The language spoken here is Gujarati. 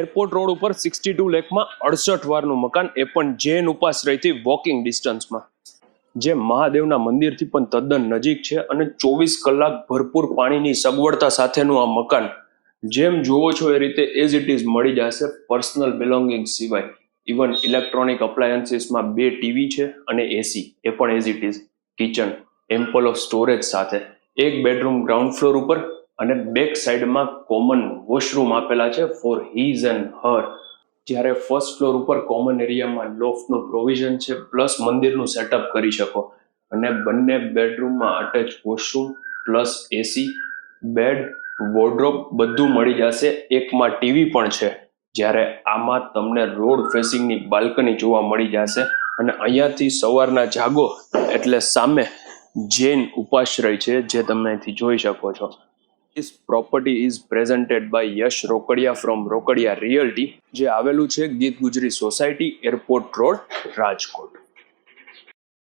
એરપોર્ટ રોડ ઉપર 62 લેખમાં 68 વારનું મકાન, એ પણ જૈન ઉપાશ્રયથી વોકિંગ ડિસ્ટન્સમાં, જે મહાદેવના મંદિરથી પણ તદ્દન નજીક છે અને 24 કલાક ભરપૂર પાણીની સગવડતા સાથેનું આ મકાન જેમ જોવો છો એ રીતે એઝ ઇટ ઇઝ મળી જશે, પર્સનલ બિલોંગિંગ સિવાય. ઇવન ઇલેક્ટ્રોનિક અપ્લાયન્સીસમાં 2 ટીવી છે અને એસી, એ પણ as it is. Kitchen ample of storage સાથે, એક બેડરૂમ ગ્રાઉન્ડ ફ્લોર ઉપર અને બેક સાઈડમાં કોમન વોશરૂમ આપેલા છે ફોર હીઝ એન્ડ હર. જ્યારે ફર્સ્ટ ફ્લોર ઉપર કોમન એરિયામાં લોફ્ટનું પ્રોવિઝન છે, પ્લસ મંદિરનું સેટઅપ કરી શકો. અને બંને બેડરૂમમાં attach washroom plus AC, bed, wardrobe બધું મળી જશે. એકમાં ટીવી પણ છે. જ્યારે આમાં તમને રોડ ફેસિંગની બાલ્કની જોવા મળી જશે અને અહીંયાથી સવારના જાગો એટલે સામે જૈન ઉપાશ્રય છે, જે તમે અહીંથી જોઈ શકો છો. This property is presented by Yash Rokadiya from Rokadiya realty, જે આવેલું છે ગીત ગુજરી સોસાયટી, એરપોર્ટ રોડ, રાજકોટ.